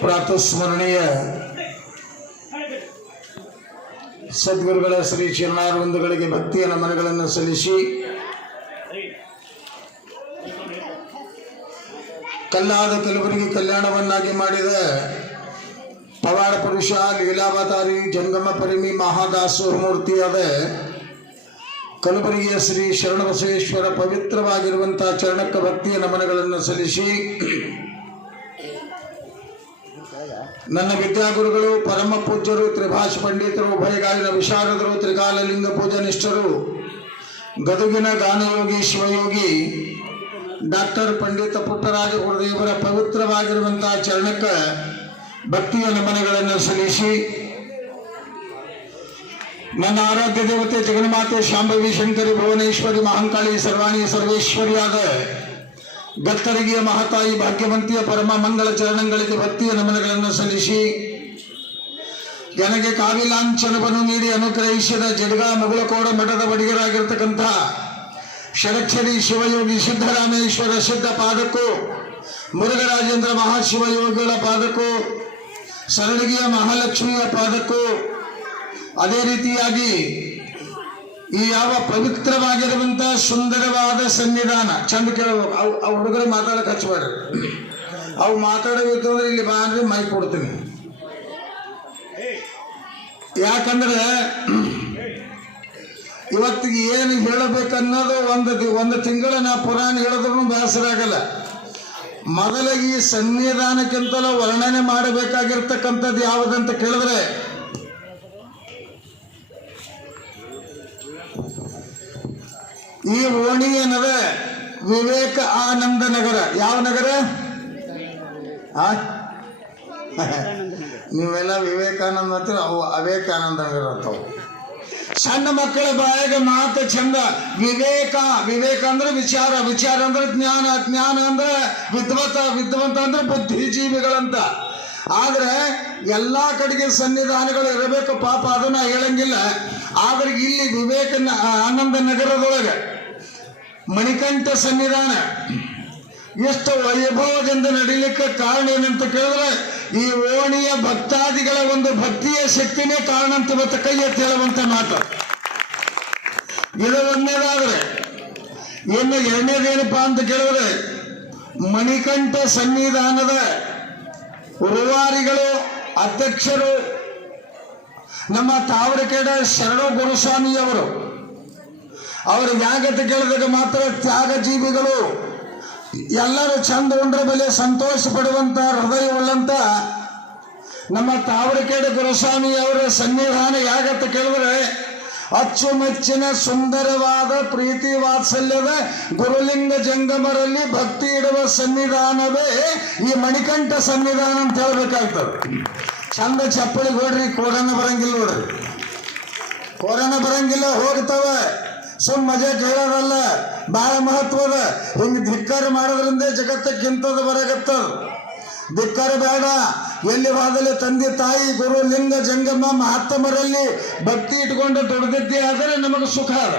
ಪ್ರಾತಸ್ಮರಣೀಯ ಸದ್ಗುರುಗಳ ಶ್ರೀ ಚರಣಾರವಿಂದಗಳಿಗೆ ಭಕ್ತಿಯ ನಮನಗಳನ್ನು ಸಲ್ಲಿಸಿ ಕಲ್ಲಾದ ಕಲಬುರಗಿ ಕಲ್ಯಾಣವನ್ನಾಗಿ ಮಾಡಿದ ಪವಾಡ ಪುರುಷ ಲೀಲಾವತಾರಿ ಜಂಗಮ ಪರಿಮಿ ಮಹಾದಾಸೋಹ ಮೂರ್ತಿಯಾದ ಕಲಬುರಗಿಯ ಶ್ರೀ ಶರಣಬಸವೇಶ್ವರ ಪವಿತ್ರವಾಗಿರುವಂತಹ ಚರಣಕ್ಕೆ ಭಕ್ತಿಯ ನಮನಗಳನ್ನು ಸಲ್ಲಿಸಿ ನನ್ನ ವಿದ್ಯಾಗುರುಗಳು ಪರಮ ಪೂಜ್ಯರು ತ್ರಿಭಾಷ ಪಂಡಿತರು ಉಭಯಗಾಲಿನ ವಿಶಾರದರು ತ್ರಿಕಾಲಲಿಂಗ ಪೂಜನಿಷ್ಠರು ಗದುಗಿನ ಗಾನಯೋಗಿ ಶಿವಯೋಗಿ ಡಾಕ್ಟರ್ ಪಂಡಿತ ಪುಟ್ಟರಾಜ ಗುರುದೇವರ ಪವಿತ್ರವಾಗಿರುವಂತಹ ಚರಣಕ್ಕೆ ಭಕ್ತಿಯ ನಮನಗಳನ್ನು ಸಲ್ಲಿಸಿ ನನ್ನ ಆರಾಧ್ಯ ದೇವತೆ ಜಗನ್ಮಾತೆ ಶಾಂಭವಿ ಶಂಕರಿ ಭುವನೇಶ್ವರಿ ಮಹಂಕಾಳಿ ಸರ್ವಾಣಿ ಸರ್ವೇಶ್ವರಿಯಾದ ಗತ್ತರಿಗೆಯ ಮಹತಾಯಿ ಭಾಗ್ಯವಂತಿಯ ಪರಮ ಮಂಗಳ ಚರಣಗಳಿಗೆ ಭಕ್ತಿಯ ನಮನಗಳನ್ನು ಸಲ್ಲಿಸಿ ನನಗೆ ಕಾವಿಲಾಂಛನವನ್ನು ನೀಡಿ ಅನುಗ್ರಹಿಸಿದ ಜಡಗ ಮುಗುಳಕೋಡ ಮಠದ ಬಡಿಗರಾಗಿರ್ತಕ್ಕಂಥ ಷಡಕ್ಷರಿ ಶಿವಯೋಗಿ ಸಿದ್ದರಾಮೇಶ್ವರ ಸಿದ್ಧ ಪಾದಕ್ಕೂ ಮುರುಘರಾಜೇಂದ್ರ ಮಹಾಶಿವಯೋಗಿಗಳ ಪಾದಕ್ಕೂ ಸರಳಗಿಯ ಮಹಾಲಕ್ಷ್ಮಿಯ ಪಾದಕ್ಕೂ ಅದೇ ರೀತಿಯಾಗಿ ಈ ಯಾವ ಪವಿತ್ರವಾಗಿರುವಂತಹ ಸುಂದರವಾದ ಸನ್ನಿಧಾನ ಚಂದ ಕೇಳಬೇಕು. ಅವು ಹುಡುಗರು ಮಾತಾಡಕ್ಕೆ ಹಚ್ಚಬೇಡ್ರಿ. ಅವು ಮಾತಾಡಬೇಕು ಅಂದ್ರೆ ಇಲ್ಲಿ ಬಾಂದ್ರೆ ಮೈ ಕೊಡ್ತೀನಿ. ಯಾಕಂದ್ರೆ ಇವತ್ತಿಗೆ ಏನು ಹೇಳಬೇಕನ್ನೋದು ಒಂದು ತಿಂಗಳ ನಾ ಪುರಾಣ ಹೇಳಿದ್ರು ಬೇಸರ ಆಗಲ್ಲ. ಮೊದಲಿಗೆ ಈ ಸನ್ನಿಧಾನಕ್ಕಿಂತಲೂ ವರ್ಣನೆ ಮಾಡಬೇಕಾಗಿರ್ತಕ್ಕಂಥದ್ದು ಯಾವುದಂತ ಕೇಳಿದ್ರೆ ಈ ಓಣಿ ಏನದ ವಿವೇಕ ಆನಂದ ನಗರ. ಯಾವ ನಗರ? ನೀವೆಲ್ಲ ವಿವೇಕಾನಂದ ಅಂತ ಅವು ಅವೇಕಾನಂದ ನಗರ ಅಂತವು. ಸಣ್ಣ ಮಕ್ಕಳ ಬಾಯಾಗ ಮಾತು ಚಂದ. ವಿವೇಕ ಅಂದ್ರೆ ವಿಚಾರ, ವಿಚಾರ ಅಂದ್ರೆ ಜ್ಞಾನ, ಜ್ಞಾನ ಅಂದ್ರೆ ವಿದ್ವಂತ ಅಂದ್ರೆ ಬುದ್ಧಿಜೀವಿಗಳಂತ. ಆದ್ರೆ ಎಲ್ಲಾ ಕಡೆಗೆ ಸನ್ನಿಧಾನಗಳು ಇರಬೇಕು ಪಾಪ, ಅದನ್ನ ಹೇಳಂಗಿಲ್ಲ. ಆದ್ರೆ ಇಲ್ಲಿ ವಿವೇಕ ಆನಂದ ನಗರದೊಳಗೆ ಮಣಿಕಂಠ ಸನ್ನಿಧಾನ ಎಷ್ಟು ವೈಭವದಿಂದ ನಡೀಲಿಕ್ಕೆ ಕಾರಣ ಏನಂತ ಕೇಳಿದ್ರೆ ಈ ಓಣಿಯ ಭಕ್ತಾದಿಗಳ ಒಂದು ಭಕ್ತಿಯ ಶಕ್ತಿನೇ ಕಾರಣ ಅಂತ ಇವತ್ತು ಕೈ ಎತ್ತಿ ಹೇಳುವಂತ ಮಾತು. ಇದು ಒಂದನೇದಾದ್ರೆ ಇನ್ನು ಎರಡನೇದೇನಪ್ಪಾ ಅಂತ ಕೇಳಿದ್ರೆ ಮಣಿಕಂಠ ಸನ್ನಿಧಾನದ ರೂವಾರಿಗಳು ಅಧ್ಯಕ್ಷರು ನಮ್ಮ ತಾವರೆಕೆರೆ ಶರಣ ಗುರುಸ್ವಾಮಿಯವರು. ಅವರು ಯಾಗಂತ ಕೇಳಿದಾಗ ಮಾತ್ರ ತ್ಯಾಗ ಜೀವಿಗಳು ಎಲ್ಲರೂ ಚಂದ ಉಂಡ್ರ ಬೆಲೆ ಸಂತೋಷ ಪಡುವಂತ ಹೃದಯ ಉಳ್ಳಂತ ನಮ್ಮ ತಾವರೆಕೆರೆ ಗುರುಸ್ವಾಮಿ ಅವರ ಸನ್ನಿಧಾನ ಯಾಗಂತ ಕೇಳಿದ್ರೆ ಅಚ್ಚುಮೆಚ್ಚಿನ ಸುಂದರವಾದ ಪ್ರೀತಿ ವಾತ್ಸಲ್ಯದ ಗುರುಲಿಂಗ ಜಂಗಮರಲ್ಲಿ ಭಕ್ತಿ ಇಡುವ ಸನ್ನಿಧಾನವೇ ಈ ಮಣಿಕಂಠ ಸನ್ನಿಧಾನ ಅಂತ ಹೇಳ್ಬೇಕಾಗ್ತದೆ. ಚಂದ ಚಪ್ಪಳಿ ಹೊಡ್ರಿ, ಕೊರೋನಾ ಬರಂಗಿಲ್ಲ ನೋಡ್ರಿ. ಕೊರೋನಾ ಬರಂಗಿಲ್ಲ, ಹೋಗ್ತವೆ. ಸುಮ್ ಮಜಾ ಕೇಳೋದಲ್ಲ, ಬಹಳ ಮಹತ್ವದ. ಹಿಂಗೆ ಧಿಕ್ಕಾರ ಮಾಡೋದ್ರಿಂದ ಜಗತ್ತಕ್ಕಿಂತದ ಬರಗತ್ತದ. ಧಿಕ್ಕಾರ ಬೇಡ. ಎಲ್ಲಿ ವಾದಲೆ ತಂದೆ ತಾಯಿ ಗುರು ಲಿಂಗ ಜಂಗಮ ಮಹಾತ್ಮರಲ್ಲಿ ಭಕ್ತಿ ಇಟ್ಕೊಂಡು ದುಡ್ದಿದ್ದೇ ಆದರೆ ನಮಗೆ ಸುಖ ಅದ.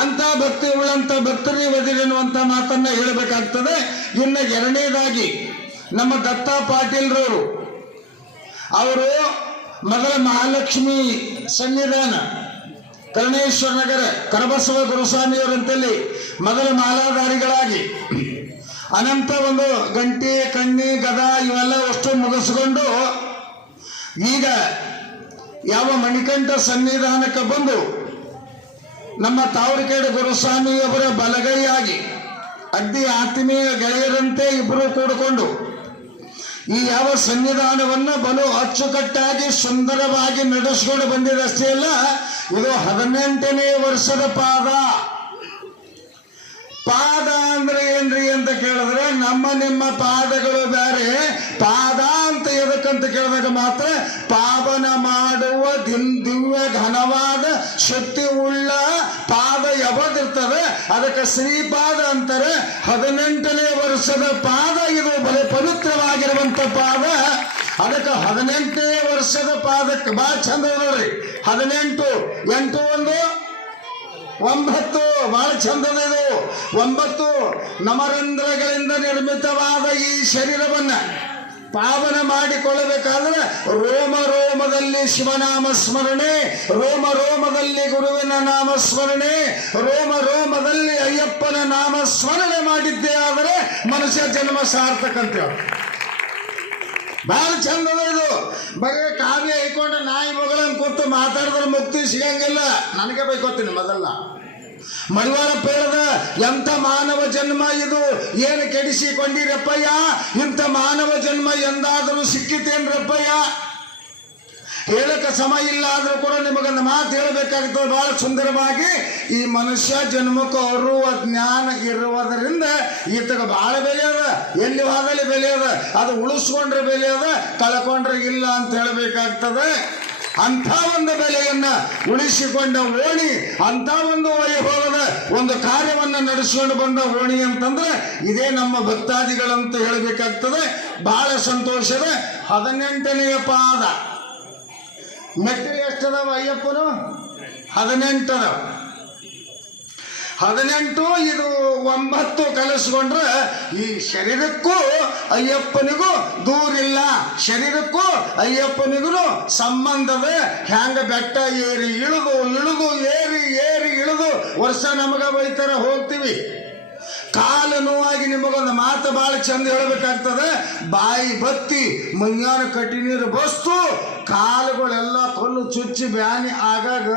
ಅಂತ ಭಕ್ತಿ ಉಳ್ಳಂತ ಭಕ್ತರಿ ಒದಿರೆನ್ನುವಂತ ಮಾತನ್ನ ಹೇಳಬೇಕಾಗ್ತದೆ. ಇನ್ನು ಎರಡನೇದಾಗಿ ನಮ್ಮ ದತ್ತಾ ಪಾಟೀಲ್ರವರು, ಅವರು ಮೊದಲ ಮಹಾಲಕ್ಷ್ಮಿ ಸನ್ನಿಧಾನ ಕರ್ಣೇಶ್ವರ ನಗರ ಕರಬಸವ ಗುರುಸ್ವಾಮಿಯವರಂತಲ್ಲಿ ಮೊದಲ ಮಾಲಾಧಾರಿಗಳಾಗಿ ಅನಂತ ಒಂದು ಗಂಟೆ ಕಣ್ಣಿ ಗದ ಇವೆಲ್ಲ ಅಷ್ಟು ಮುಗಿಸ್ಕೊಂಡು ಈಗ ಯಾವ ಮಣಿಕಂಠ ಸನ್ನಿಧಾನಕ್ಕೆ ಬಂದು ನಮ್ಮ ತಾವರೆಕೆರೆ ಗುರುಸ್ವಾಮಿಯವರ ಬಲಗೈಯಾಗಿ ಅಡ್ಡಿ ಆತ್ಮೀಯ ಗೆಳೆಯರಂತೆ ಇಬ್ಬರು ಕೂಡಿಕೊಂಡು ಈ ಯಾವ ಸನ್ನಿಧಾನವನ್ನ ಬಲು ಅಚ್ಚುಕಟ್ಟಾಗಿ ಸುಂದರವಾಗಿ ನಡೆಸ್ಕೊಂಡು ಬಂದಿದಷ್ಟೇ ಅಲ್ಲ, ಇದು 18ನೇ ವರ್ಷದ ಪಾದ. ಪಾದ ಅಂದ್ರೆ ಏನ್ರಿ ಅಂತ ಕೇಳಿದ್ರೆ ನಮ್ಮ ನಿಮ್ಮ ಪಾದಗಳು ಬೇರೆ. ಪಾದ ಅಂತ ಎದಕ್ಕಂತ ಕೇಳಿದಾಗ ಮಾತ್ರ ಪಾವನ ಮಾಡುವ ದಿವ್ಯ ಘನವಾದ ಶಕ್ತಿ ಉಳ್ಳ ಪಾದ ಯಾವದಿರ್ತದೆ ಅದಕ್ಕೆ ಶ್ರೀಪಾದ ಅಂತಾರೆ. 18ನೇ ವರ್ಷದ ಪಾದ, ಇದು ಬಲೆ ಪವಿತ್ರವಾಗಿರುವಂತ ಪಾದ. ಅದಕ್ಕೆ 18ನೇ ವರ್ಷದ ಪಾದಕ್ಕೆ ಬಹಳ ಚಂದ ನೋಡ್ರಿ. 18 8 1 9 ಬಹಳ ಚಂದದ ಇದು. 9 ನಮರಂಧ್ರಗಳಿಂದ ನಿರ್ಮಿತವಾದ ಈ ಶರೀರವನ್ನ ಪಾವನ ಮಾಡಿಕೊಳ್ಳಬೇಕಾದ್ರೆ ರೋಮ ರೋಮದಲ್ಲಿ ಶಿವನಾಮ ಸ್ಮರಣೆ, ರೋಮ ರೋಮದಲ್ಲಿ ಗುರುವಿನ ನಾಮ ಸ್ಮರಣೆ, ರೋಮ ರೋಮದಲ್ಲಿ ಅಯ್ಯಪ್ಪನ ನಾಮ ಸ್ಮರಣೆ ಮಾಡಿದ್ದೇ ಆದರೆ ಮನುಷ್ಯ ಜನ್ಮ ಸಾರ್ಥಕ ಅಂತ ಹೇಳಿ. ಬಹಳ ಚಂದದ ಇದು. ಬರೀ ಕಾವ್ಯ ಐಕೊಂಡು ನಾಯಿ ಮಗಳನ್ನ ಕೂತು ಮಾತಾಡಿದ್ರೆ ಮುಕ್ತಿ ಸಿಗಂಗಿಲ್ಲ. ನನಗೆ ಬೈಕೋತೀನಿ ಮೊದಲ. ಮಡಿವಾಳಪ್ಪ ಹೇಳ್ದ, ಎಂಥ ಮಾನವ ಜನ್ಮ ಇದು, ಏನು ಕೆಡಿಸಿಕೊಂಡಿರಪ್ಪಯ್ಯ, ಇಂಥ ಮಾನವ ಜನ್ಮ ಎಂದಾದರೂ ಸಿಕ್ಕಿತೇನ್ರಪ್ಪಯ್ಯ. ಹೇಳಕ್ಕೆ ಸಮಯ ಇಲ್ಲ ಆದ್ರೂ ಕೂಡ ನಿಮಗೊಂದು ಮಾತು ಹೇಳಬೇಕಾಗ್ತದೆ ಬಹಳ ಸುಂದರವಾಗಿ. ಈ ಮನುಷ್ಯ ಜನ್ಮಕ್ಕೂ ಅರುವ ಜ್ಞಾನ ಇರುವುದರಿಂದ ಈತಗ ಬಹಳ ಬೆಲೆ ಅದ. ಎಲ್ಲಿ ಹೋದಲ್ಲಿ ಬೆಲೆ ಅದ. ಅದು ಉಳಿಸ್ಕೊಂಡ್ರೆ ಬೆಲೆ ಅದ, ಕಳ್ಕೊಂಡ್ರೆ ಇಲ್ಲ ಅಂತ ಹೇಳಬೇಕಾಗ್ತದೆ. ಅಂಥ ಒಂದು ಬೆಲೆಯನ್ನ ಉಳಿಸಿಕೊಂಡ ಓಣಿ, ಅಂಥ ಒಂದು ವೈಭವದ ಒಂದು ಕಾರ್ಯವನ್ನು ನಡೆಸಿಕೊಂಡು ಬಂದ ಓಣಿ ಅಂತಂದ್ರೆ ಇದೇ ನಮ್ಮ ಭಕ್ತಾದಿಗಳಂತ ಹೇಳಬೇಕಾಗ್ತದೆ. ಬಹಳ ಸಂತೋಷದ 18ನೆಯ ಪಾದ. ಮೆಟ್ಟಿಲು ಎಷ್ಟದವ ಅಯ್ಯಪ್ಪನು? 18 ಅದಾವ. 18 ಇದು 9 ಕಲಿಸ್ಕೊಂಡ್ರೆ ಈ ಶರೀರಕ್ಕೂ ಅಯ್ಯಪ್ಪನಿಗೂ ದೂರಿಲ್ಲ, ಶರೀರಕ್ಕೂ ಅಯ್ಯಪ್ಪನಿಗೂ ಸಂಬಂಧದ. ಹ್ಯಾಂಗ ಬೆಟ್ಟ ಏರಿ ಇಳಿದು ಇಳಿದು ಏರಿ ಏರಿ ಇಳಿದು ವರ್ಷ ನಮಗ ಬೈತರ ಹೋಗ್ತೀವಿ. ಕಾಲು ನೋವಾಗಿ ನಿಮಗೊಂದು ಮಾತು ಬಹಳ ಚಂದ ಹೇಳಬೇಕಾಗ್ತದೆ. ಬಾಯಿ ಬತ್ತಿ ಮಂಗಾನ ಕಟ್ಟಿ ನೀರು ಬಸ್ತು ಕಾಲುಗಳೆಲ್ಲ ಕಲ್ಲು ಚುಚ್ಚಿ ಬ್ಯಾನಿ ಆಗಾಗ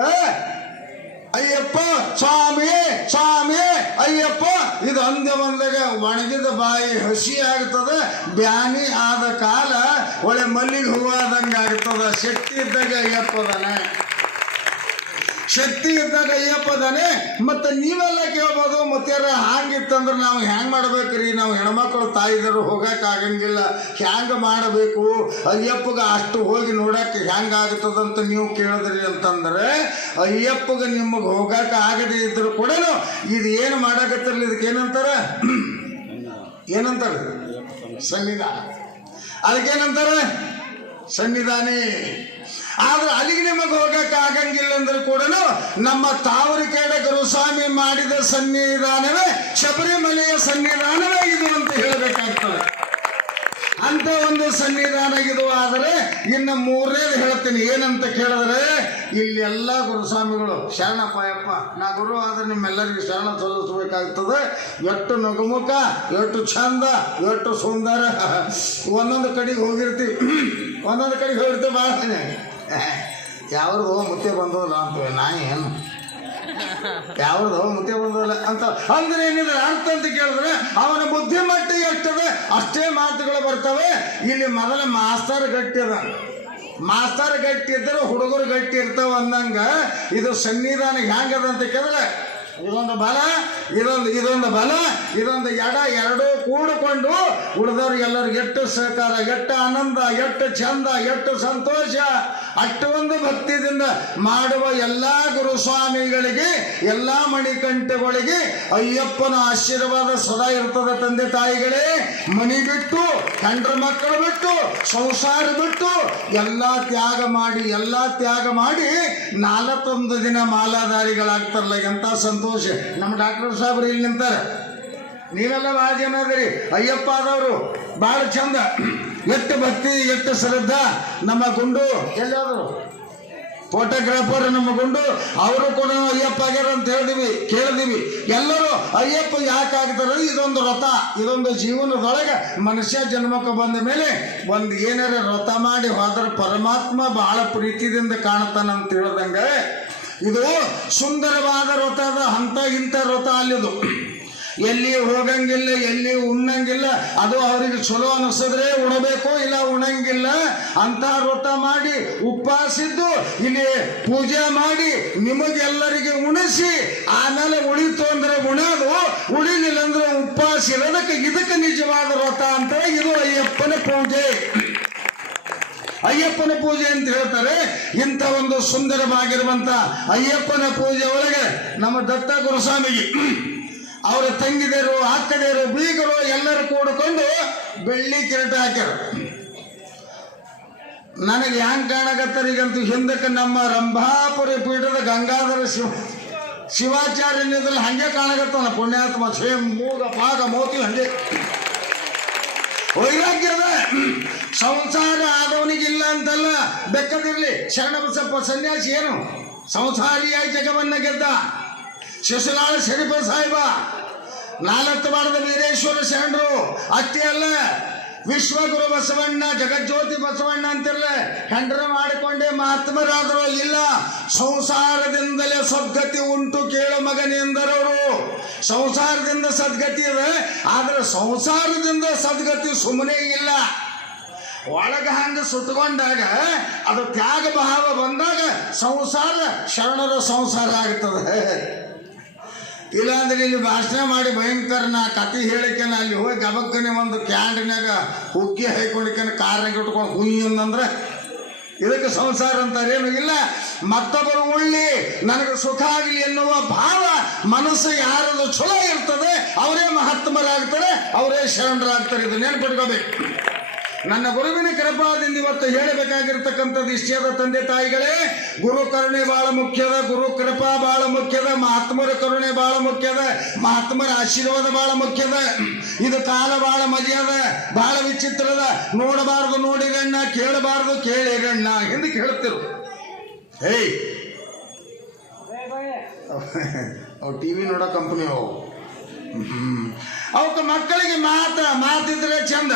ಅಯ್ಯಪ್ಪ ಸ್ವಾಮಿ ಸ್ವಾಮಿ ಅಯ್ಯಪ್ಪ ಇದು ಅಂದೆ ಬಂದಾಗ ಒಣಗಿದ ಬಾಯಿ ಹಸಿ ಆಗ್ತದೆ. ಬ್ಯಾನಿ ಆದ ಕಾಲ ಒಳ್ಳೆ ಮಲ್ಲಿಗೆ ಹೂವಾದಂಗೆ ಆಗ್ತದ. ಶಕ್ತಿ ಇದ್ದಾಗ ಅಯ್ಯಪ್ಪದಾನೆ, ಶಕ್ತಿ ಇದ್ದಾಗ ಅಯ್ಯಪ್ಪದಾನೆ. ಮತ್ತೆ ನೀವೆಲ್ಲ ಕೇಳ್ಬೋದು, ಮತ್ತಾರ ಹಾಂಗಿತ್ತಂದ್ರೆ ನಾವು ಹ್ಯಾಂಗ ಮಾಡ್ಬೇಕ್ರಿ, ನಾವು ಹೆಣ್ಮಕ್ಳು ತಾಯಿದರು ಹೋಗಕ್ಕೆ ಆಗಂಗಿಲ್ಲ, ಹ್ಯಾಂಗ ಮಾಡಬೇಕು ಅಯ್ಯಪ್ಪಗ ಅಷ್ಟು ಹೋಗಿ ನೋಡಕ್ಕೆ ಹ್ಯಾಂಗಾಗ್ತದಂತ ನೀವು ಕೇಳಿದ್ರಿ ಅಂತಂದ್ರೆ, ಅಯ್ಯಪ್ಪಗೆ ನಿಮಗೆ ಹೋಗಕ್ಕೆ ಆಗದೆ ಇದ್ರು ಕೂಡ ಇದು ಏನು ಮಾಡಕತ್ತಿರಲಿ, ಇದಕ್ಕೆ ಏನಂತಾರ ಸನ್ನಿಧಾನ. ಅದಕ್ಕೇನಂತಾರೆ ಸನ್ನಿಧಾನಿ. ಆದ್ರೆ ಅಲ್ಲಿಗೆ ನಿಮಗೆ ಹೋಗಕ್ಕೆ ಆಗಂಗಿಲ್ಲ ಅಂದ್ರೆ ಕೂಡ ನಮ್ಮ ತಾವರೆಕೆರೆ ಗುರುಸ್ವಾಮಿ ಮಾಡಿದ ಸನ್ನಿಧಾನವೇ ಶಬರಿಮಲೆಯ ಸನ್ನಿಧಾನವೇ ಇದು ಅಂತ ಹೇಳಬೇಕಾಗ್ತದೆ. ಅಂತ ಒಂದು ಸನ್ನಿಧಾನ ಇದು. ಆದರೆ ಇನ್ನು 3ನೇದು ಹೇಳ್ತೀನಿ. ಏನಂತ ಕೇಳಿದ್ರೆ ಇಲ್ಲಿ ಎಲ್ಲ ಗುರುಸ್ವಾಮಿಗಳು ಶರಣಪ್ಪಯ್ಯಪ್ಪ ನಾ ಗುರು ಆದ್ರೆ ನಿಮ್ಮೆಲ್ಲರಿಗೂ ಶರಣ ಸಲ್ಲಿಸಬೇಕಾಗ್ತದೆ. ಎಷ್ಟು ನಗುಮುಖ, ಎಷ್ಟು ಚಂದ, ಎಷ್ಟು ಸುಂದರ. ಒಂದೊಂದು ಕಡೆಗೆ ಹೋಗಿರ್ತೀವಿ, ಒಂದೊಂದು ಕಡೆಗೆ ಹೋಗಿರ್ತೀವಿ. ಭಾಳ ಯಾವ್ದು ಮುತ್ತೆ ಬಂದವಲ್ಲ ಅಂತ ನಾಯಿ ಏನು ಯಾವ್ದು ಮುತ್ತೆ ಬಂದವಲ್ಲ ಅಂತ ಅಂದ್ರೆ ಏನಿದೆ ಅರ್ಥ ಅಂತ ಕೇಳಿದ್ರೆ ಅವನ ಬುದ್ಧಿಮಟ್ಟ ಎಷ್ಟದೆ ಅಷ್ಟೇ ಮಾತುಗಳು ಬರ್ತವೆ. ಇಲ್ಲಿ ಮೊದಲ ಮಾಸ್ತರ್ ಗಟ್ಟಿ ಅದ. ಮಾಸ್ತರ್ ಗಟ್ಟಿ ಇದ್ದರೆ ಹುಡುಗರು ಗಟ್ಟಿ ಇರ್ತಾವ ಅಂದಂಗ ಇದು ಸನ್ನಿಧಾನ ಹ್ಯಾಂಗದ ಅಂತ ಕೇಳಿದ್ರೆ ಇದೊಂದು ಬಲ, ಇದೊಂದು ಬಲ, ಇದೊಂದು ಎಡ, ಎರಡೂ ಕೂಡಿಕೊಂಡು ಉಳಿದವ್ರಿಗೆಲ್ಲರಿಗೂ ಎಷ್ಟು ಸಹಕಾರ, ಎಷ್ಟು ಆನಂದ, ಎಷ್ಟು ಚಂದ, ಎಷ್ಟು ಸಂತೋಷ. ಅಷ್ಟು ಒಂದು ಭಕ್ತಿಯಿಂದ ಮಾಡುವ ಎಲ್ಲ ಗುರುಸ್ವಾಮಿಗಳಿಗೆ, ಎಲ್ಲ ಮಣಿಕಂಠಗಳಿಗೆ ಅಯ್ಯಪ್ಪನ ಆಶೀರ್ವಾದ ಸದಾ ಇರ್ತದ. ತಂದೆ ತಾಯಿಗಳೇ, ಮನಿ ಬಿಟ್ಟು, ಹೆಂಡ್ರ ಮಕ್ಕಳು ಬಿಟ್ಟು, ಸಂಸಾರ ಬಿಟ್ಟು ಎಲ್ಲ ತ್ಯಾಗ ಮಾಡಿ 41 ದಿನ ಮಾಲಾಧಾರಿಗಳಾಗ್ತಾರಲ್ಲ, ಎಂಥ ಸಂತೋಷ. ನಮ್ಮ ಡಾಕ್ಟರ್ ಸಾಹೇಬ್ರು ಇಲ್ಲಿ ನಿಂತಾರೆ. ನೀವೆಲ್ಲ ಭಾಳ ಜನ ಅದರಿ ಅಯ್ಯಪ್ಪ ಆದವರು. ಭಾಳ ಚಂದ, ಎಷ್ಟು ಭಕ್ತಿ, ಎಷ್ಟು ಶ್ರದ್ಧಾ. ನಮ್ಮ ಗುಂಡು ಎಲ್ಲಾದ್ರು ಫೋಟೋಗ್ರಾಫರ್ ನಮ್ಮ ಗುಂಡು, ಅವರು ಕೂಡ ಅಯ್ಯಪ್ಪ ಆಗ್ಯಾರ ಅಂತ ಕೇಳಿದೀವಿ. ಎಲ್ಲರೂ ಅಯ್ಯಪ್ಪ ಯಾಕೆ ಆಗ್ತಾರೆ? ಇದೊಂದು ವ್ರತ, ಇದೊಂದು ಜೀವನದೊಳಗೆ ಮನುಷ್ಯ ಜನ್ಮಕ್ಕೆ ಬಂದ ಮೇಲೆ ಒಂದು ಏನಾರ ವ್ರತ ಮಾಡಿ ಹೋದ್ರೆ ಪರಮಾತ್ಮ ಬಹಳ ಪ್ರೀತಿಯಿಂದ ಕಾಣ್ತಾನಂತ ಹೇಳ್ದಂಗೆ ಇದು ಸುಂದರವಾದ ವ್ರತ ಅದ. ಅಂತ ಇಂಥ ವ್ರತ ಅಲ್ಲಿದು. ಎಲ್ಲಿ ಹೋಗಂಗಿಲ್ಲ, ಎಲ್ಲಿ ಉಣ್ಣಂಗಿಲ್ಲ. ಅದು ಅವರಿಗೆ ಚಲೋ ಅನಿಸಿದ್ರೆ ಉಣಬೇಕು, ಇಲ್ಲ ಉಣಂಗಿಲ್ಲ. ಅಂತ ವ್ರತ ಮಾಡಿ ಉಪವಾಸಿದ್ದು ಇಲ್ಲಿ ಪೂಜೆ ಮಾಡಿ ನಿಮಗೆಲ್ಲರಿಗೆ ಉಣಿಸಿ ಆಮೇಲೆ ಉಳಿತು ಅಂದ್ರೆ ಉಣೋದು, ಉಳಿಲಿಲ್ಲ ಅಂದ್ರೆ ಉಪವಾಸ ಇರೋದಕ್ಕೆ ಇದಕ್ಕೆ ನಿಜವಾದ ವ್ರತ ಅಂತ. ಇದು ಅಯ್ಯಪ್ಪನ ಪೂಜೆ, ಅಯ್ಯಪ್ಪನ ಪೂಜೆ ಅಂತ ಹೇಳ್ತಾರೆ. ಇಂಥ ಒಂದು ಸುಂದರವಾಗಿರುವಂತ ಅಯ್ಯಪ್ಪನ ಪೂಜೆ ಒಳಗೆ ನಮ್ಮ ದತ್ತ ಗುರುಸ್ವಾಮಿಗೆ ಅವರ ತಂಗಿದರು, ಅಕ್ಕದೇರು, ಬೀಗರು ಎಲ್ಲರೂ ಕೂಡಿಕೊಂಡು ಬೆಳ್ಳಿ ಕಿರೀಟ ಹಾಕ್ಯಾರ. ನನಗೆ ಹ್ಯಾಂಗ್ ಕಾಣಕತ್ತಾರ ಈಗಂತೂ ಹಿಂದಕ್ಕೆ ನಮ್ಮ ರಂಭಾಪುರಿ ಪೀಠದ ಗಂಗಾಧರ ಶಿವಾಚಾರ್ಯನಿದ್ರಲ್ಲಿ ಹಂಗೆ ಕಾಣಕತ್ತಾನ ಪುಣ್ಯಾತ್ಮ ಸೇಮ್ ಮೂಗ ಪಾಗ ಮೋತಿ ಹಂಗೆ ವೈರಾಗ್ಯದ ಸಂಸಾರ ಆದವನಿಗಿಲ್ಲ ಅಂತಲ್ಲ, ಬೆಕ್ಕದಿರ್ಲಿ. ಶರಣಬಸಪ್ಪ ಸನ್ಯಾಸಿ ಏನು ಸಂಸಾರಿಯಾಗಿ ಜಗವನ್ನ ಗೆದ್ದ. ಶಿಶುನಾಳ ಶರೀಫ ಸಾಹೇಬ, ನಾಲತ್ತು ಮಾಡದ ವೀರೇಶ್ವರ ಶರಣರು, ಅಷ್ಟೇ ಅಲ್ಲ ವಿಶ್ವಗುರು ಬಸವಣ್ಣ, ಜಗಜ್ಯೋತಿ ಬಸವಣ್ಣ ಅಂತಿರಲ್ಲ, ಖಂಡನ ಮಾಡಿಕೊಂಡೇ ಮಹಾತ್ಮರಾದರು. ಇಲ್ಲ, ಸಂಸಾರದಿಂದಲೇ ಸದ್ಗತಿ ಉಂಟು ಕೇಳು ಮಗನೆಂದರವರು. ಸಂಸಾರದಿಂದ ಸದ್ಗತಿ ಇದೆ, ಆದ್ರೆ ಸಂಸಾರದಿಂದ ಸದ್ಗತಿ ಸುಮ್ಮನೆ ಇಲ್ಲ. ಒಳಗ ಹಂಗ ಸುತ್ತಕೊಂಡಾಗ ಅದು ತ್ಯಾಗ ಭಾವ ಬಂದಾಗ ಸಂಸಾರ ಶರಣರ ಸಂಸಾರ ಆಗ್ತದೆ. ಇಲ್ಲಾಂದ್ರೆ ಇಲ್ಲಿ ಭಾಷಣ ಮಾಡಿ ಭಯಂಕರ ನಾ ಕತೆ ಹೇಳಿಕೆನ ಅಲ್ಲಿ ಹೋಗಿ ಗಬಕ್ಕನೆ ಒಂದು ಕ್ಯಾಂಡ್ನಾಗ ಹುಕ್ಕಿ ಹಾಕೊಂಡಿಕನ ಕಾರ್ನಾಗ ಇಟ್ಕೊಂಡು ಹುಯ್ಯಿ ಅಂದಂದ್ರೆ ಇದಕ್ಕೆ ಸಂಸಾರ ಅಂತಾರೇನು ಇಲ್ಲ. ಮತ್ತೊಬ್ಬರು ಉಳ್ಳಿ ನನಗೆ ಸುಖ ಆಗಲಿ ಎನ್ನುವ ಭಾವ ಮನಸ್ಸು ಯಾರದು ಚಲೋ ಇರ್ತದೆ ಅವರೇ ಮಹಾತ್ಮರಾಗ್ತಾರೆ, ಅವರೇ ಶರಣರಾಗ್ತಾರೆ. ಇದು ನೆನ್ಪಿಟ್ಕೋಬೇಕು. ನನ್ನ ಗುರುವಿನ ಕೃಪಾದಿಂದ ಇವತ್ತು ಹೇಳಬೇಕಾಗಿರ್ತಕ್ಕಂಥದ್ದು ಇಷ್ಟದ ತಂದೆ ತಾಯಿಗಳೇ, ಗುರು ಕರುಣೆ ಬಹಳ ಮುಖ್ಯದ, ಗುರು ಕೃಪಾ ಬಹಳ ಮುಖ್ಯದ, ಮಹಾತ್ಮರ ಕರುಣೆ ಬಹಳ ಮುಖ್ಯದ, ಮಹಾತ್ಮರ ಆಶೀರ್ವಾದ ಬಹಳ ಮುಖ್ಯದ. ಇದು ಕಾಲ ಬಹಳ ಮಜೆಯದ, ಬಹಳ ವಿಚಿತ್ರದ. ನೋಡಬಾರ್ದು ನೋಡಿರಣ್ಣ, ಕೇಳಬಾರ್ದು ಕೇಳಿರಣ್ಣ ಹಿಂದಕ್ಕೆ ಹೇಳ್ತಿರು. ಹೇಯ್ ಅವು ಟಿವಿ ನೋಡೋ ಕಂಪನಿ ಅವು. ಅವಕ್ಕೆ ಮಕ್ಕಳಿಗೆ ಮಾತಿದ್ರೆ ಚಂದ,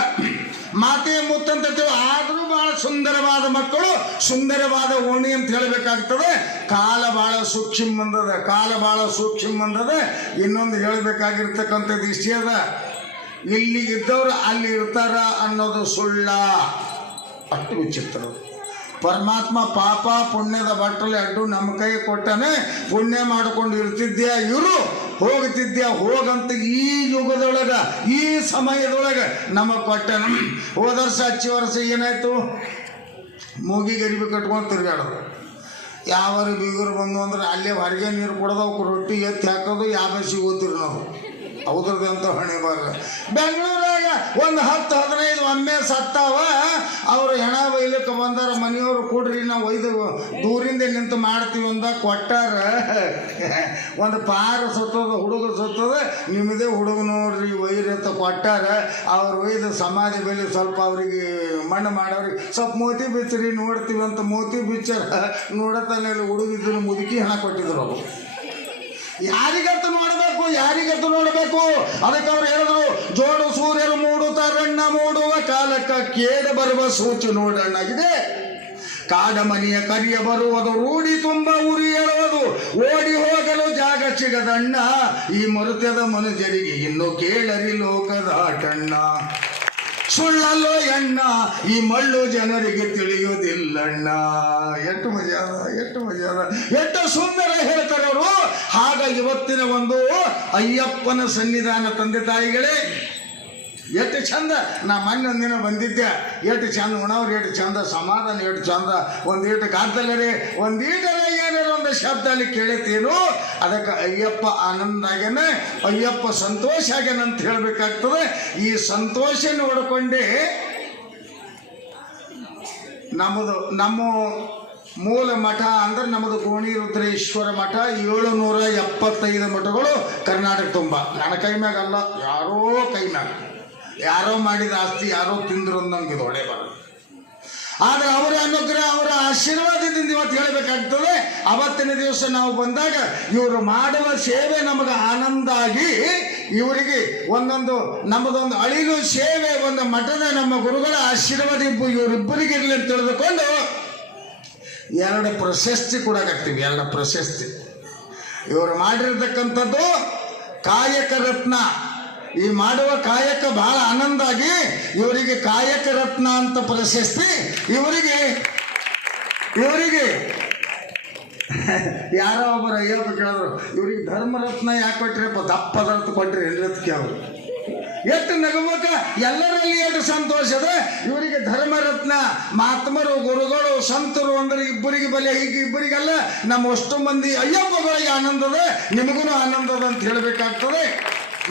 ಮಾತೇ ಮುತ್ತಂತೇವೆ. ಆದರೂ ಬಹಳ ಸುಂದರವಾದ ಮಕ್ಕಳು, ಸುಂದರವಾದ ಓಣಿ ಅಂತ ಹೇಳಬೇಕಾಗ್ತದೆ. ಕಾಲ ಬಹಳ ಸೂಕ್ಷ್ಮ ಬಂದದ, ಕಾಲ ಬಹಳ ಸೂಕ್ಷ್ಮ ಬಂದದ. ಇನ್ನೊಂದು ಹೇಳಬೇಕಾಗಿರ್ತಕ್ಕಂಥದ್ದು ಇಷ್ಟೇ ಅದ, ಇಲ್ಲಿ ಇದ್ದವ್ರು ಅಲ್ಲಿ ಇರ್ತಾರ ಅನ್ನೋದು ಸುಳ್ಳ. ಅಷ್ಟು ವಿಚಿತ್ರ. ಪರಮಾತ್ಮ ಪಾಪ ಪುಣ್ಯದ ಬಟ್ಟಲೆ ಅಡ್ಡು ನಮ್ಮ ಕೈ ಕೊಟ್ಟನೆ. ಪುಣ್ಯ ಮಾಡಿಕೊಂಡು ಇರ್ತಿದ್ಯಾ, ಇವರು ಹೋಗ್ತಿದ್ಯಾ, ಹೋಗಂತ ಈ ಯುಗದೊಳಗ ಈ ಸಮಯದೊಳಗೆ ನಮಗೆ ಕೊಟ್ಟನ. ಹೋದ ವರ್ಷ ಹಚ್ಚಿ ವರ್ಷ ಏನಾಯ್ತು, ಮೂಗಿಗೆ ಅರಿವಿ ಕಟ್ಕೊಂಡು ತಿರ್ಗಾಡೋದು. ಯಾವಾರು ಬೀಗರು ಬಂದು ಅಂದ್ರೆ ಅಲ್ಲೇ ಹೊರಗೆ ನೀರು ಕೊಡೋದು, ಅವಕ್ಕೆ ರೊಟ್ಟಿ ಎತ್ತಿ ಹಾಕೋದು, ಯಾವ ಸಿಗೋತಿರಿ ನಾವು. ಹೌದ್ರದಂತ ಹೊಣೆ ಬಾರ. ಬೆಂಗಳೂರಾಗ ಒಂದು 10-15 ಒಮ್ಮೆ ಸತ್ತಾವ. ಅವರು ಹೆಣ ಒಯ್ಲಿಕ್ಕೆ ಬಂದಾರ, ಮನೆಯವರು ಕೊಡ್ರಿ ನಾವು ಒಯ್ದು ದೂರಿಂದ ನಿಂತು ಮಾಡ್ತೀವಿ ಅಂದ ಕೊಟ್ಟಾರ. ಒಂದು ಪಾರ ಸತ್ತದ, ಹುಡುಗ ಸತ್ತದ, ನಿಮ್ಮದೇ ಹುಡುಗ ನೋಡ್ರಿ ಒಯ್ರಿ ಅಂತ ಕೊಟ್ಟಾರ. ಅವ್ರು ಒಯ್ದು ಸಮಾಧಿ ಬೆಲೆ ಸ್ವಲ್ಪ ಅವ್ರಿಗೆ ಮಣ್ಣು ಮಾಡೋರಿಗೆ ಸ್ವಲ್ಪ ಮೋತಿ ಬಿಚ್ಚರಿ ನೋಡ್ತೀವಿ ಅಂತ ಮೋತಿ ಬಿಚ್ಚಾರ. ನೋಡತಾನೆ ಹುಡುಗಿದ್ರು ಮುದುಕಿ ಹಣ ಕೊಟ್ಟಿದ್ರು. ಅವರು ಯಾರಿಗತ್ತು ನೋಡಬೇಕು, ಯಾರಿಗತ್ತು ನೋಡಬೇಕು. ಅದಕ್ಕೆ ಅವ್ರು ಹೇಳಿದ್ರು, ಜೋಡು ಸೂರ್ಯರು ಮೂಡುತ್ತಾರಣ್ಣ, ಮೂಡುವ ಕಾಲಕ್ಕ ಕೇಡ ಬರುವ ಸೂಚಿ ನೋಡಣ್ಣ. ಇದೆ ಕಾಡ ಮನೆಯ ಕರಿಯ ಬರುವುದು, ರೂಢಿ ತುಂಬ ಉರಿ ಎಳುವುದು, ಓಡಿ ಹೋಗಲು ಜಾಗ ಸಿಗದಣ್ಣ. ಈ ಮರುತ್ಯದ ಮನುಜರಿಗೆ ಇನ್ನು ಕೇಳರಿ ಲೋಕದ ಆಟಣ್ಣ. ಸುಳ್ಳಲ್ಲೋ ಎಣ್ಣ ಈ ಮಳ್ಳು ಜನರಿಗೆ ತಿಳಿಯುವುದಿಲ್ಲಣ್ಣ. ಎಷ್ಟು ಮಜಾದ, ಎಷ್ಟು ಮಜಾದ, ಎಷ್ಟು ಸುಂದರ ಹೇಳ್ತಾರೆ ಅವರು. ಆಗ ಇವತ್ತಿನ ಒಂದು ಅಯ್ಯಪ್ಪನ ಸನ್ನಿಧಾನ ತಂದೆ ತಾಯಿಗಳೇ ಎಷ್ಟು ಚಂದ. ನಾ ಮೊನ್ನೆ ಒಂದಿನ ಬಂದಿದ್ದೆ, ಎಷ್ಟು ಚಂದ ಉಣವ್ರು, ಎಷ್ಟು ಚಂದ ಸಮಾಧಾನ, ಎಷ್ಟು ಚಂದ. ಒಂದೀಟು ಗಾದ್ದಲ್ಲರಿ ಒಂದೀಟರ ಏನಾರು ಒಂದು ಶಬ್ದ ಅಲ್ಲಿ ಕೇಳಿತೇನು. ಅದಕ್ಕೆ ಅಯ್ಯಪ್ಪ ಆನಂದ ಆಗ್ಯಾನ, ಅಯ್ಯಪ್ಪ ಸಂತೋಷ ಆಗ್ಯಾನ ಅಂತ ಹೇಳಬೇಕಾಗ್ತದೆ. ಈ ಸಂತೋಷ ನೋಡಿಕೊಂಡೇ ನಮ್ಮ ಮೂಲ ಮಠ ಅಂದ್ರೆ ನಮ್ಮದು ಗೋಣಿ ರುದ್ರೇಶ್ವರ ಮಠ 775 ಮಠಗಳು ಕರ್ನಾಟಕ ತುಂಬ. ನನ್ನ ಕೈ ಮ್ಯಾಗ ಅಲ್ಲ, ಯಾರೋ ಕೈ ಮ್ಯಾಗ, ಯಾರೋ ಮಾಡಿದ ಆಸ್ತಿ ಯಾರೋ ತಿಂದ್ರು ನಮ್ಗೆ ಇದು ಹೊಡೆ ಬರೋದು. ಆದರೆ ಅವರ ಅನುಗ್ರಹ, ಅವರ ಆಶೀರ್ವಾದದಿಂದ ಇವತ್ತು ಹೇಳಬೇಕಾಗ್ತದೆ. ಅವತ್ತಿನ ದಿವಸ ನಾವು ಬಂದಾಗ ಇವರು ಮಾಡುವ ಸೇವೆ ನಮಗೆ ಆನಂದ ಆಗಿ, ಇವರಿಗೆ ಒಂದೊಂದು ನಮ್ಮದೊಂದು ಅಳಿಲು ಸೇವೆ, ಒಂದು ಮಠದ ನಮ್ಮ ಗುರುಗಳ ಆಶೀರ್ವಾದ ಇವರಿಬ್ಬರಿಗೆ ಇರಲಿ ಅಂತ ತಿಳಿದುಕೊಂಡು 2 ಪ್ರಶಸ್ತಿ ಕೊಡಾಕತ್ತೀವಿ. 2 ಪ್ರಶಸ್ತಿ ಇವರು ಮಾಡಿರ್ತಕ್ಕಂಥದ್ದು ಕಾಯಕ ರತ್ನ. ಈ ಮಾಡುವ ಕಾಯಕ ಬಹಳ ಆನಂದ ಆಗಿ ಇವರಿಗೆ ಕಾಯಕ ರತ್ನ ಅಂತ ಪ್ರಶಸ್ತಿ. ಇವರಿಗೆ ಯಾರೋ ಒಬ್ಬರು ಅಯ್ಯಪ್ಪ ಕೇಳಿದ್ರು, ಇವರಿಗೆ ಧರ್ಮರತ್ನ ಯಾಕೆ ಕೊಟ್ರಿಪ್ಪ, ದಪ್ಪದರ್ಥ ಕೊಟ್ರಿ ಹೆಂಡ್ರತ್ಕೆ ಅವರು. ಎಷ್ಟು ನಗಬೇಕ, ಎಲ್ಲರಲ್ಲಿ ಎಷ್ಟು ಸಂತೋಷದ. ಇವರಿಗೆ ಧರ್ಮರತ್ನ, ಮಹಾತ್ಮರು, ಗುರುಗಳು, ಸಂತರು ಅಂದ್ರೆ ಇಬ್ಬರಿಗೆ ಬಲೆ, ಹೀಗೆ ಇಬ್ಬರಿಗೆಲ್ಲ ನಮ್ಮ ಅಷ್ಟು ಮಂದಿ ಅಯ್ಯಪ್ಪಗಳಿಗೆ ಆನಂದದ, ನಿಮಗೂ ಆನಂದದ ಅಂತ ಹೇಳಬೇಕಾಗ್ತದೆ.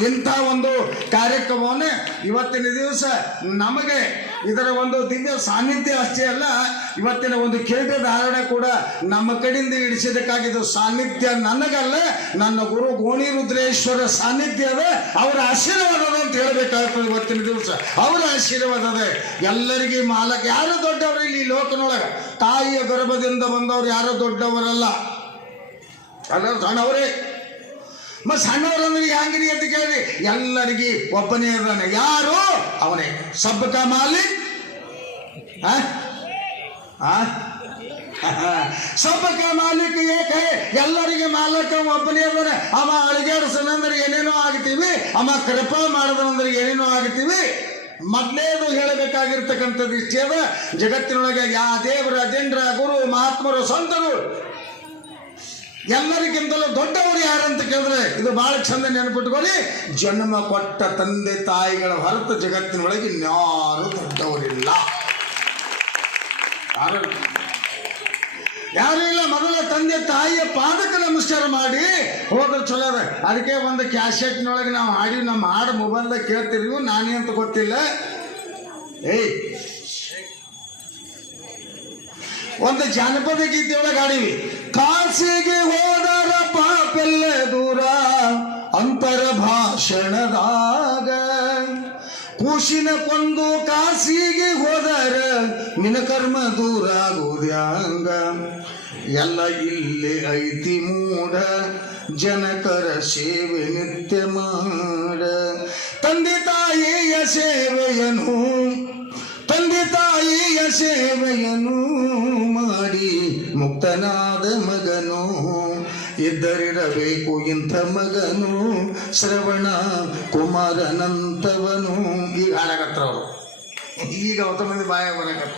ಇಂಥ ಒಂದು ಕಾರ್ಯಕ್ರಮವನ್ನೇ ಇವತ್ತಿನ ದಿವಸ ನಮಗೆ ಇದರ ಒಂದು ದಿವ್ಯ ಸಾನ್ನಿಧ್ಯ ಅಷ್ಟೇ ಅಲ್ಲ, ಇವತ್ತಿನ ಒಂದು ಕಿರೀಟ ಧಾರಣೆ ಕೂಡ ನಮ್ಮ ಕಡೆಯಿಂದ ಇಡಿಸಿದಕ್ಕಾಗಿದ್ದು ಸಾನ್ನಿಧ್ಯ ನನಗಲ್ಲ, ನನ್ನ ಗುರು ಗೋಣಿರುದ್ರೇಶ್ವರ ಸಾನ್ನಿಧ್ಯ ಅದ, ಅವರ ಆಶೀರ್ವಾದ ಅದ ಅಂತ ಹೇಳಬೇಕಾಗ್ತದೆ. ಇವತ್ತಿನ ದಿವಸ ಅವರ ಆಶೀರ್ವಾದ ಅದ. ಎಲ್ಲರಿಗೆ ಮಾಲಕ ಯಾರು ದೊಡ್ಡವರು ಇಲ್ಲಿ ಲೋಕನೊಳಗ, ತಾಯಿಯ ಗರ್ಭದಿಂದ ಬಂದವರು ಯಾರು ದೊಡ್ಡವರಲ್ಲ, ಅಲ್ಲ ಸಣ್ಣವರೇ. ಮತ್ತು ಸಣ್ಣವರಂದ್ರೆ ಹೆಂಗ್ರಿ ಅಂತ ಕೇಳಿ, ಎಲ್ಲರಿಗೆ ಒಬ್ಬನೇ ಇದ್ದಾನೆ, ಯಾರು ಅವನೇ, ಸಬ್ಬಕ ಮಾಲಿಕ್. ಸಬ್ಬಕ ಮಾಲಿಕ್ ಏಕೆ, ಎಲ್ಲರಿಗೆ ಮಾಲಕ ಒಬ್ಬನೇ ಇದ್ದಾನೆ. ಅವ ಅಳಿಗಾಡಿಸನಂದ್ರೆ ಏನೇನೋ ಆಗ್ತೀವಿ, ಅವ ಕೃಪಾ ಮಾಡದಂದ್ರೆ ಏನೇನೋ ಆಗ್ತೀವಿ. ಮೊದಲೇದು ಹೇಳಬೇಕಾಗಿರ್ತಕ್ಕಂಥದ್ದು ಇಷ್ಟೇ ಅದ, ಜಗತ್ತಿನೊಳಗೆ ಯಾ ದೇವರ ಅಜೇಂದ್ರ ಗುರು ಮಹಾತ್ಮರು ಸಂತರು ಎಲ್ಲರಿಗಿಂತಲೂ ದೊಡ್ಡವರು ಯಾರಂತ ಕೇಳಿದ್ರೆ ಇದು ಬಹಳ ಚಂದ ನೆನಪಿಟ್ಕೊಳ್ಳಿ, ಜನ್ಮ ಕೊಟ್ಟ ತಂದೆ ತಾಯಿಗಳ ಹೊರತು ಜಗತ್ತಿನೊಳಗೆ ಇನ್ಯಾರು ದೊಡ್ಡವರಿಲ್ಲ, ಯಾರು ಇಲ್ಲ. ಮೊದಲ ತಂದೆ ತಾಯಿಯ ಪಾದಕ್ಕೆ ನಮಸ್ಕಾರ ಮಾಡಿ ಹೋದ್ರೆ ಚಲೋ ಅದ. ಅದಕ್ಕೆ ಒಂದು ಕ್ಯಾಸೆಟ್ನೊಳಗೆ ನಾವು ಹಾಡಿ ನಮ್ಮ ಹಾಡು ಮೊಬೈಲ್ದಾಗ ಕೇಳ್ತಿರ್ತೀವಿ, ನಾನೇ ಅಂತ ಗೊತ್ತಿಲ್ಲ. ಒಂದು ಜಾನಪದ ಗೀತೆಯೊಳಗೆ ಹಾಡಿವಿ, ಕಾಸಿಗೆ ಹೋದರ ಪಾಪೆಲ್ಲ ದೂರ ಅಂತರ ಭಾಷಣದಾಗ, ಕೂಸಿನ ಕೊಂದು ಕಾಸಿಗೆ ಹೋದರ ನಿನ ಕರ್ಮ ದೂರ ಆಗುದ್ಯಾಂಗ, ಎಲ್ಲ ಇಲ್ಲೇ ಐತಿ ಮೂಡ ಜನಕರ ಸೇವೆ ನಿತ್ಯ ಮಾಡ, ತಂದೆ ತಾಯಿಯ ಸೇವೆಯನು ತಂದೆ ತಾಯಿಯ ಸೇವೆಯನು ಮಾಡಿ ಮುಕ್ತನಾದ ಮಗನು, ಇದ್ದರಿರಬೇಕು ಇಂಥ ಮಗನು ಶ್ರವಣ ಕುಮಾರನಂತವನು. ಈಗ ಹಾಡಾಗತ್ರ ಅವರು, ಈಗ ಹೊಸ ಮಂದಿ ಬಾಯಾಗ ಬರಕತ್ತ.